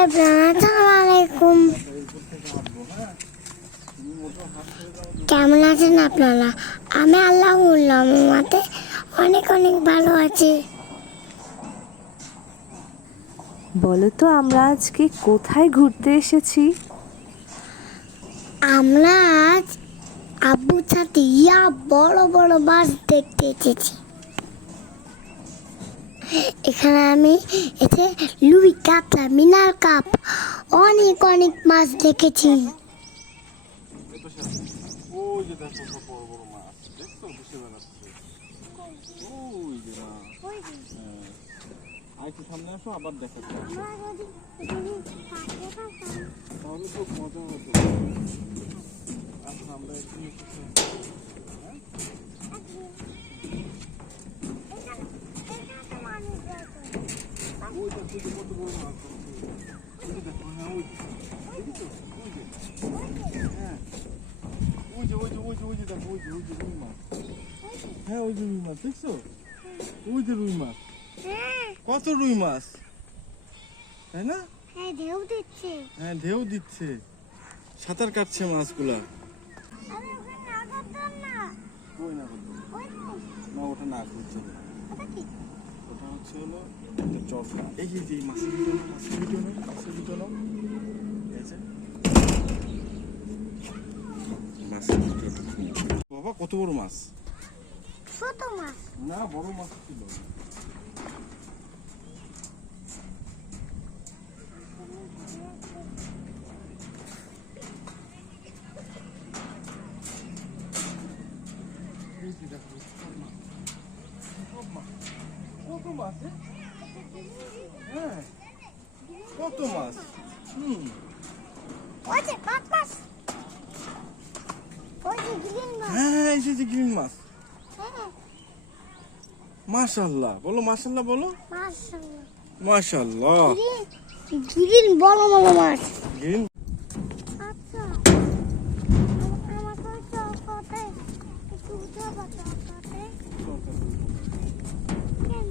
আলাইকুম কেমন আছেন আপনারা? আমি আল্লাহ মাতে অনেক অনেক ভালো আছি। বলো তো আমরা আজকে কোথায় ঘুরতে এসেছি? আমরা আজ আব্বুর সাথে ইয়া বড় বড় মাছ দেখতে এসেছি। এখানে আমি এতে লুই কাতলা মিনার কাপ অনেক অনেক মাছ দেখেছি। দেখো হ্যাঁ সামনে আসো আবার দেখাচ্ছি তাহলে খুব মজা হতো। আচ্ছা আমরা একটু একটু হ্যাঁ? ওই দেখো ওই যে কত বড় মাছ আছে। ওই যে দেখো হ্যাঁ ওই যে। দেখেছ? ওই যে হ্যাঁ ওই যে ওই যে ওই যে ওই যে দেখো ওই হ্যাঁ ওই যে রুই মাছ দেখছ ওই যে রুই মাছ কত রুই মাছ তাই না হ্যাঁ ঢেউ দিচ্ছে হ্যাঁ ঢেউ দিচ্ছে সাঁতার কাটছে মাছগুলা না ওটা না করছে না। ওটা কি ওটা হচ্ছে হলো একটা চরকা এই যে যে এই মাছের ভিতরে মাছের ভিতরে মাছের ভিতরে এই যে মাছের ভিতরে বাবা কত বড় মাছ ছোট মাছ না বড় মাছ ছিল এই যে দেখো, সব মাছ। সব মাছ। কত মাছ রে? হ্যাঁ কত মাছ হুম ওই যে পাঁচ মাছ ওই যে গ্রিন মাছ হ্যাঁ এই যে যে গ্রিন মাছ হ্যাঁ মাশাল্লাহ বলো মাশাল্লাহ বলো মাছ মাশাল্লাহ গ্রিন গ্রিন বড় বড় মাছ গ্রিন আচ্ছা আমাকে চৌকাতে একটু উঠাবো চৌকাতে কেন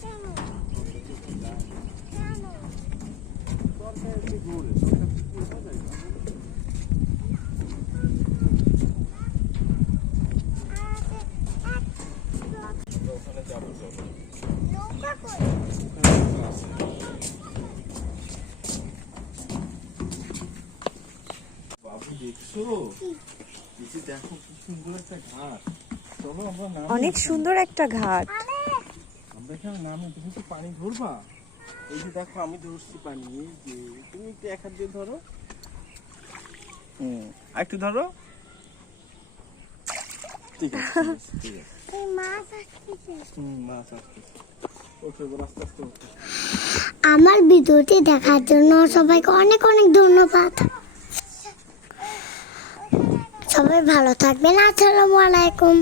কেন কেন ওখানে যাব চলো নৌকা কই বাবু দেখছ এই যে দেখো কি সুন্দর একটা ঘাট চলো আমরা নামি অনেক সুন্দর একটা ঘাট। আমরা এখানে নামি তুমি কি পানি ধরবা? এই যে দেখো আমি ধরছি পানি এই যে তুমি একটু এক হাত দিয়ে ধরো। হুম একটু ধরো। ঠিক আছে ঠিক। আমার ভিডিওটি দেখার জন্য সবাইকে অনেক অনেক ধন্যবাদ। সবাই ভালো থাকবেন। আসসালামু আলাইকুম।